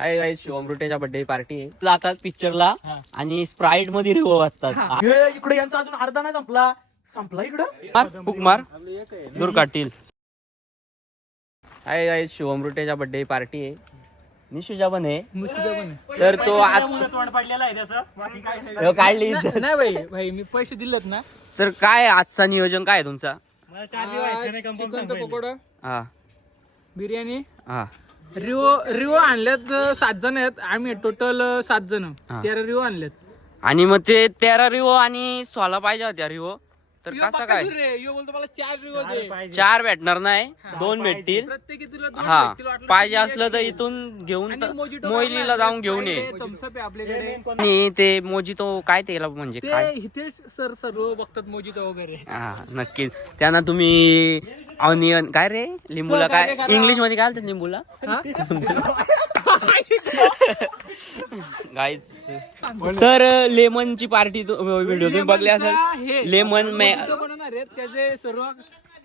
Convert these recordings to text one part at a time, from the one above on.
Hi guys, शिवमृतेच्या birthday party आहे. जातात पिक्चरला आणि स्प्राईट मध्ये रिओ वाजतात. इकडे यांचा अजून अर्धा नाही संपला इकडं फुक मार दूर काढतील. हाय गाईस, शिवमृतेच्या बर्थडे पार्टी आहे. निशूजा पण आहे. तर तो काढली नाही भाई मी पैसे दिलेत ना. तर काय आजचा नियोजन काय आहे तुमचा? चिकनचा पकोडा, हा बिर्याणी, हा रिओ आणल्यात 7 जण आहेत. आम्ही टोटल 7 जण, 13 रिओ आणल्यात. आणि मग ते 13 रिओ आणि 16 पाहिजे होत्या रिओ. तर कसं काय? रिओ बोलतो मला 4 रिओ दे. 4 भेटणार नाही, 2 भेटतील. प्रत्येकी तुला 2 हा भेटतील. वाटलं पाहिजे तर असलं तर इथून घेऊन आणि मोजिटो मोहिलीला जाऊन घेऊन ये. थम्स अप आहे आपल्याकडे. आणि ते मोजितो काय त्याला म्हणजे ते काय? हितेश सर सर्व बघतात मोजिटो वगैरे. हा नक्कीच. त्यांना तुम्ही ऑनियन काय रे लिंबूला काय सहकार्य करा. इंग्लिश मध्ये काय लिंबूला गाईच. तर लेमनची पार्टी व्हिडिओ तुम्ही बघले असेल. लेमन बनवणार आहेत त्याचे सर्व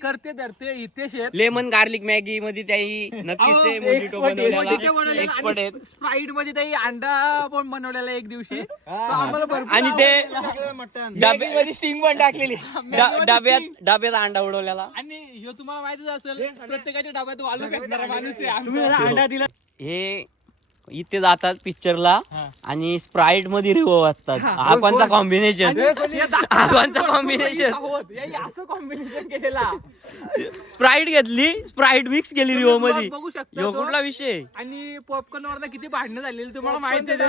करते धरते हितेश आहेत. लेमन गार्लिक मॅगी मध्ये त्याही नक्कीच ते मोजिटो बनवलेला एक्सपर्ट आहेत. स्प्राईट मध्ये त्याही अंडा पण बनवलेला एक दिवशी. तो आम्हाला भरपूर आणि ते मध्ये स्टिंग पण टाकलेली. डब्यात अंडा उडवलेला. आणि ह्यो तुम्हाला माहितीच असेल प्रत्येकाच्या डब्यात वालू फेकणारा माणूस आहे. अंडा दिला हे इथे जातात पिक्चरला आणि स्प्राईट मध्ये रिओ वाजतात. आपणचा कॉम्बिनेशन असं कॉम्बिनेशन केलेला. स्प्राईट घेतली, स्प्राईट मिक्स केली रिओ मध्ये. बघू शकता ह्यो तो. कुठला विषय? आणि पॉपकॉर्न वर किती भांडणं झालेली तुम्हाला माहिती आहे.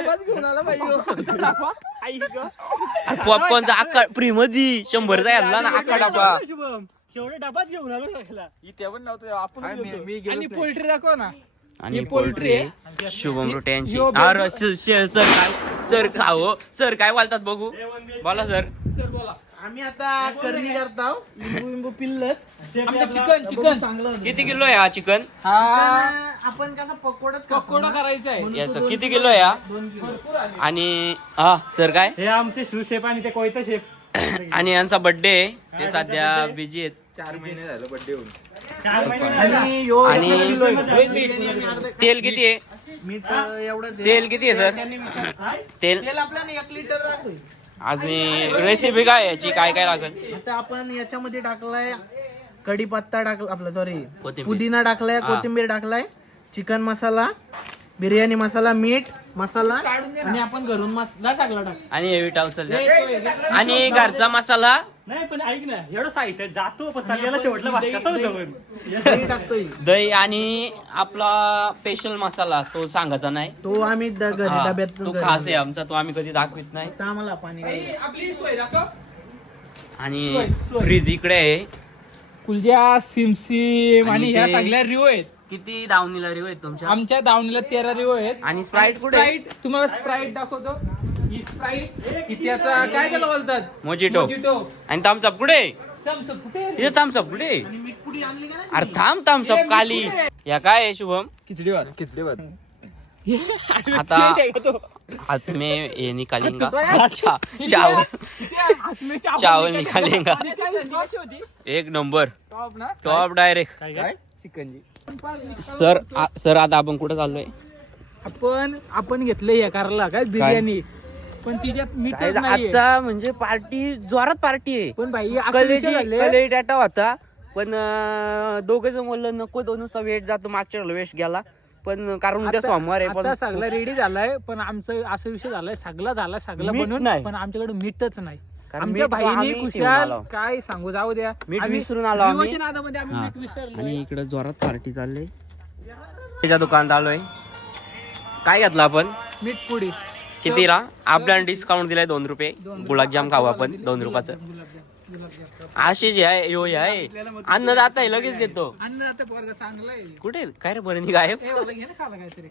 पॉपकॉर्नचा आका फ्री मध्ये 100चा घातला ना आका डबा. शेवटी डबाच घेऊन आलो सगळ्याला. इथे पण नव्हतं आपण. आणि पोल्ट्री दाखव ना. आणि ही पोल्ट्री आहे. शुभमृत यांची. ह्यो सर काय बोलतात बघू. बोला सर. सर बोला. आम्ही आता करणी करतो. लिंबू पिल्लत आमचं चिकन चांगलं होतं. किती किलो आहे हा चिकन? आपण कसं पकोडा करायचा आहे. याचं किती किलो आहे हा? 2 किलो. आणि हा सर काय? हे आमचे सुशेफ आणि ते कोयता शेफ. आणि यांचा बर्थडे आहे. ते सध्या बिझी आहेत. 4 महिने आणि यो आणि 1 किलो आहे. तेल किती आहे? मीठ एवढं तेल किती आहे सर? तेल तेल आपल्याला 1 लिटर राहतोय. आणि रेसिपी काय आहे याची? काय काय लागेल? आता आपण याच्यामध्ये टाकलाय कढीपत्ता टाकला आपला सॉरी कोथिंबीर. पुदिना टाकलाय, कोथिंबीर टाकलाय, चिकन मसाला, बिर्याणी मसाला, मीठ मसाला आणि आपण घरून मसाला टाकला टाक. आणि हेवी टावसल आणि घरचा मसाला. नाही पण ऐक ना, एवढं साहित्य जातो पण त्याला शेवटला भाग कसा होता पण? दही टाकतोय. दही आणि आपला स्पेशल मसाला तो सांगायचा नाही. तो आम्ही घरी हा, डब्यात तो खास आहे आमचा. तो आम्ही कधी दाखवित नाही. आता आम्हाला पाणी आपली सोय दाखव. आणि फ्रीज इकडे आहे. कुलजा, सिमसिम आणि ह्या ते- सगळ्या रिओ आहेत. किती दावणीला रिव आहेत तुमच्या? आमच्या दावणीला 13 रिओ आहेत. आणि स्प्राईट कुठे? स्प्राईट तुम्हाला स्प्राईट दाखवतो. ही स्प्राईट त्याचा काय त्याला बोलतात? मोजिटो. मोजिटो. आणि थम्सअप कुठे? Thumbs up कुठे आहे? हे थम्सअप कुठे? मीठ पुडी आणली का नाही? अरे थांब थम्सअप काली. या काय आहे शुभम? खिचडी भात. आता हाथ में ये निकालेंगा चावल आतमध्ये चावल निकालेंगा. कशी होती? एक नंबर टॉप ना. Top direct. काय चिकनजी. सर आता आपण कुठे चाललोय? आपण घेतलंय या कारला काय बिर्याणी, पण तिच्यात मीठच नाहीये. आजचा म्हणजे पार्टी जोरात पार्टी आहे. पण भाई असं विषय झाले. कलेजी टाटा होता पण दोघे जण बोललं नको तो नुसता वेट जातो. मागच्या वेस्ट गेला पण कारण उद्या सोमवार आहे. आता पण सगळं रेडी झालाय पण आमचं असं विषय झालाय सगळं झालाय सगळं मीठ बनून नाही. पण आमच्याकडे मीठच नाही. कारण आमच्या मीठ तो भाईने आम्ही ठेवून खुशाल आलो. काय सांगू जाऊ द्या. मीठ आम्ही विसरून आलो आम्ही. विवोच्या नादामध्ये आम्ही मीठ विसरलो. आणि इकडे जोरात पार्टी चालली. त्याच्या दुकानात आलोय. काय घेतलं आपण? मीठ पुडी कितीला? आपल्याला डिस्काउंट दिलाय 2 रुपये. गुलाबजाम खाऊ आपण 2 रुपयाचं. अशी जी आहे यो आहे अन्नदाता आहे लगेच देतो. अन्न आता पोरगा चांगला आहे. कुठे काय रे बरं गायब? ए, मला घे ना खायला काहीतरी.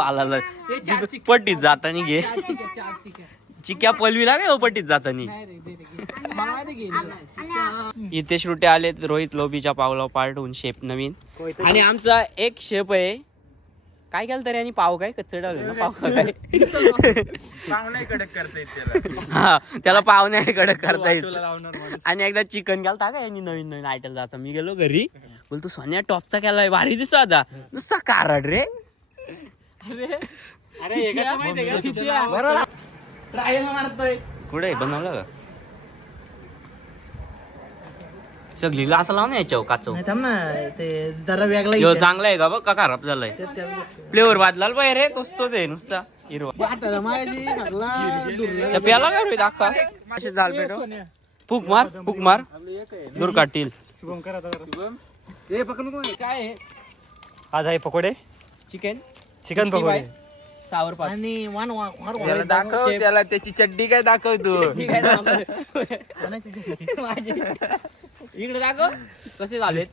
आला ए, 4 चिक्या. पट्टीत जातानी घे. 4 चिक्या. चिक्या पलवीला काय पट्टीत जातानी. नाही रे, दे रे, घे. मला माहिती घे. इथे श्रुटे आलेत रोहित लोबीच्या पावला पार्ट होऊन शेप नवीन. आणि आमचा एक शेप आहे. काय केलं तरी आणि पाव काय कच्चे ठेवले ना पाव काय चांगला कडक करता येते. हा त्याला पाव नाही कडक करता येत. आणि एकदा चिकन केलता का यांनी नवीन नवीन आयटल जाता. मी गेलो घरी बोल तू सोन्या टॉपचा केलाय भारी दिसतो आता नुसता कारड रे. अरे हे कसं माहितीये का? किती आहे? ट्रायल मारतोय. कुठे बनवलं का सगळी ग्लास लावून याच्यावर काचव नाही थांब ना ते जरा वेगळा यो इथे. चांगला आहे का बघ का खराब झालाय फ्लेवर बादलाल पाहिजे रे तोच आहे नुसता हिरवा आता माझी सगळा दुर्लक्ष. त्या प्याला काय रोहित अख्खा असे झाल पेटो फूक मार दूर काढतील शुभम कर आता जरा. हे पकडून काय आहे? आज आहे पकोडे चिकन पकोडे सावर पाच आणि वन त्याला दाखव त्याला त्याची चड्डी काय दाखवतो इकडे दाखव कसे झालेत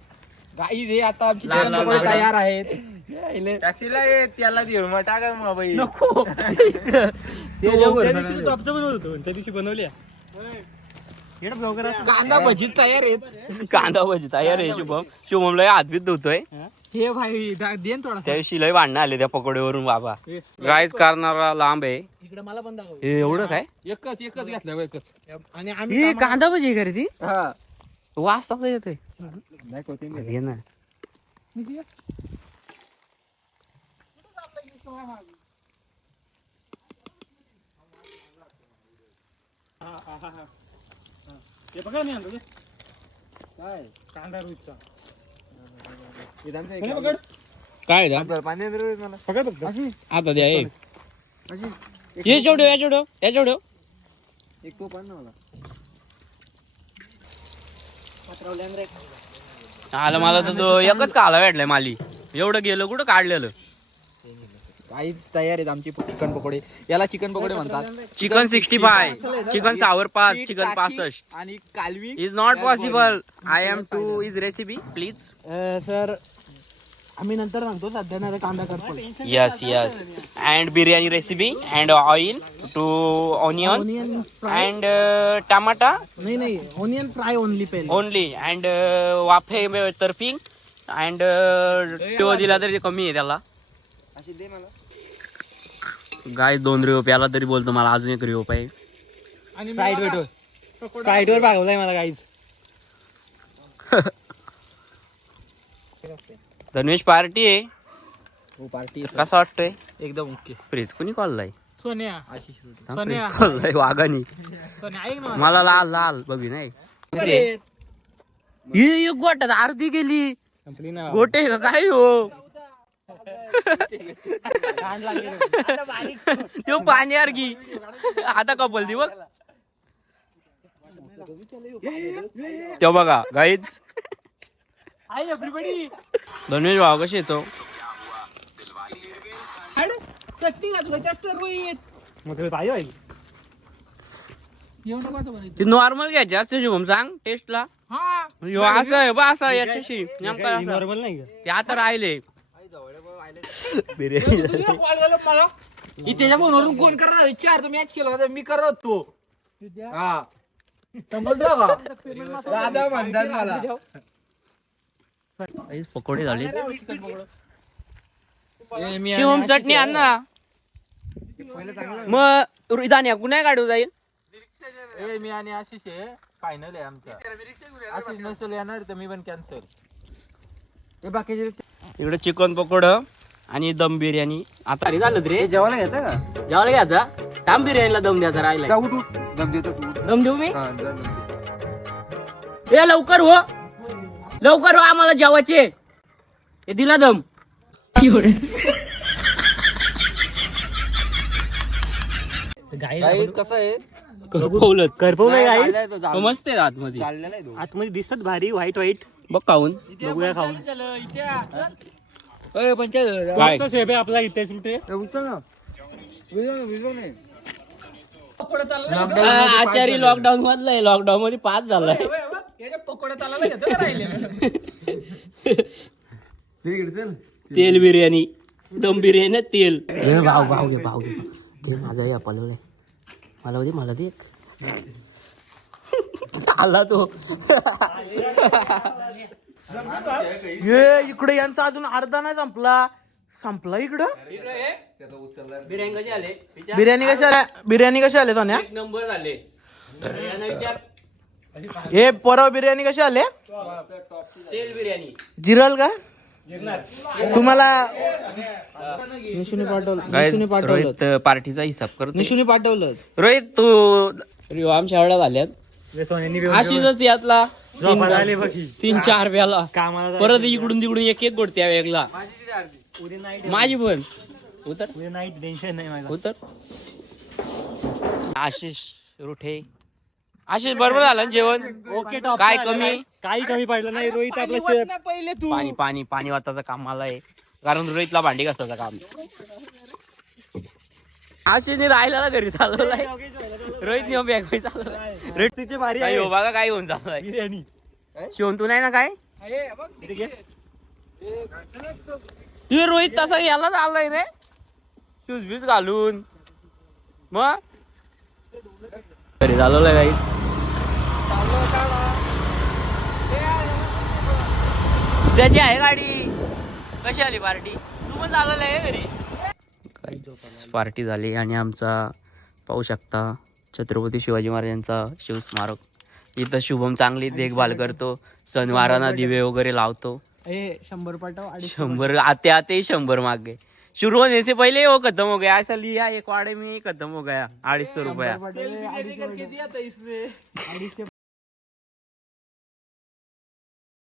गाईज हे आता आमची लहान चिकन लहान पकोडे लाकडं. तयार आहेत. टॅक्सीला ये त्याला देऊ मग टाका मग बाई नको त्या दिवशी टॉपचं बनवत होतो त्या दिवशी बनवली येडा ब्लॉगर कांदा भजी तयार आहेत. कांदा भजी तयार आहे शुभम लय हातबीत धुतोय हे भाई देन थोडा. त्याविषयी लय भांडणं आले त्या पकोड्यावरून बाबा गाईज करणारा लांब आहे इकडे मला पण दाखव. हे एवढं काय एकच घेतलं एकच. आणि आम्ही हे कांदा भजी खरी ती हा वास चांगला येतोय नाही कोथिंबीर. घे ना हे बघा मी आणतो ते. काय कांदा रोहितचा हे आमच्या कोणी इकडे. पकड काय द्या पाणी दे रे मला. पकड फक्त आता द्या हे जेवढे एक तो पान ना मला. आलं मला तर तो एकच काला भेटलाय माली एवढं गेलं कुठं काढलेलं काहीच तयार आहेत आमची चिकन पकोडे. याला चिकन पकोडे म्हणतात. चिकन 65 चिकन सावर 5 चिकन 65 आणि कालवी is not possible I am to is recipe please sir आम्ही नंतर सांगतो सध्या ना कांदा करतो. Yes and biryani recipe and oil to onion onion and टमाटा नाही ओनियन फ्राय ओनली पहिले. ओनली अँड वाफे तर्फिंग अँड तो दिला तरी कमी आहे त्याला अशी दे मला. गाय 2 रिओ प्याला तरी बोलतो मला अजून 1 रिओ पाहिजे आणि स्प्राईटवर भागवलाय मला गाईज धनुष पार्टी आहे हो पार्टी कसा वाटतोय एकदम ओके. फ्रीज कोणी कॉललाय सोन्या फ्रीज सोन्या कॉललाय वाघानी सोन्या ऐक ना. मला लाल बघी नाही अरे, ही एक गोट्यात अर्धी गेली संपली ना गोटे का काय हो तो पाणी अर्गी आता कपल दी बघ तो बघा गाईच धनुष भाव कशी येतो हाड, चटणी घातलं जास्त रोहित. मग ते पाहिजे होईल. येऊ नको आता बरं. ती नॉर्मल घ्यायची असते शुभम सांग टेस्टला हा ह्यो असं आहे बा असं याच्याशी नेमका ही असं. नॉर्मल नाही का ते आता राहिले तुझ्या कॉल झाला मला. ही त्याच्या फोनवरून कोण करणार विचार तो मॅच केला होता मी करत तो. हा समजलं का? दादा म्हणतात मला. पकोडे झाले ए, मी शिवम चटणी आण ना मग दाण्या कुणा काढू जाईल मी आणि आशिष आहे फायनल आहे आमचा आशिष नसेल येणार तर मी पण कॅन्सल. हे बाकीचे इकडे चिकन पकोड आणि दम बिर्याणी आता रे झालं रे जेवायला घ्यायचं का? जेवायला घ्यायचा तांब बिर्याणीला दम द्यायचा राहिला जाऊ तू दम देतो तू. दम देऊ मी हा, जा, दम दे. ए लवकर हो आम्हाला जेवायचे हे दिला दम काही कसं आहे करपवलं जाळलाय तो, जाळलाय. मस्त आहे आतमध्ये चाललेला आहे तो. आतमध्ये दिसतात भारी व्हाईट बघ खाऊन बघूया खाऊन अय, पंचायत काय तो शेप आहे आपला इथे असेल ते आचारी लॉकडाऊन मधलाय लॉकडाऊन मध्ये 5 झालाय याच्या पकोड्या चालायला घेतो का राहिले? तेल बिर्याणी दम बिर्याणी तेल भाव घे ते माझा या पलवलंय मला दे आला तो ये इकडे यांचा अजून अर्धा नाही संपला इकडं. बिर्याणी कशी आले सोन्या? 1 नंबर झाले विचार हे परवा बिर्याणी कशी आले? तेल बिर्याणी जिरल का? तुम्हाला निशूने पाठवलं रोहित पार्टीचा हिसाब करतो. निशूने पाठवलं. रोहित तू आमच्या एवढ्या झाल्यात अशीच यातला आले बघ 3-4 प्याला कामाला परत इकडून तिकडून एक एक गोडत्या वेगळा. उद्या नाईट माझी पण उतर उद्या नाईट टेन्शन नाही माझं. उतर. आशिष रुठे. आशिष बरोबर झालं ना जेवण? ओके टॉप काय कमी? काही कमी पडलं नाही. रोहित आपला शेफ पहिले तू पाणी पाणी पाणी वाचायचं काम मला आहे कारण रोहितला भांडी घासायचं काम. आशिषने राहिला ना घरी चालवलाय. रोहितने बॅग चालवलाय. रोहित तिची भारी काय आहे हो बघा काय होऊन चाललाय. बिर्याणी. शिवून तू नाही ना काय इथे घे. हे रोहित तसा याला चाललाय रे शूज बीज घालून. मग घरी चालवलंय काहीच. त्याची आहे गाडी. कशी आली पार्टी? तू पण चालवलंय घरी. काहीच पार्टी झाली आणि आमचा पाहू शकता छत्रपती शिवाजी महाराजांचा शिवस्मारक. इथं शुभम चांगली देखभाल करतो. सणवारांना दिवे वगैरे लावतो. 100 पाठव. 100 आते 100 माग गए. शुरू होने से पहले वो खत्म हो गया. ऐसा लिया एक वाड़े में खत्म हो गया. 250 रुपया.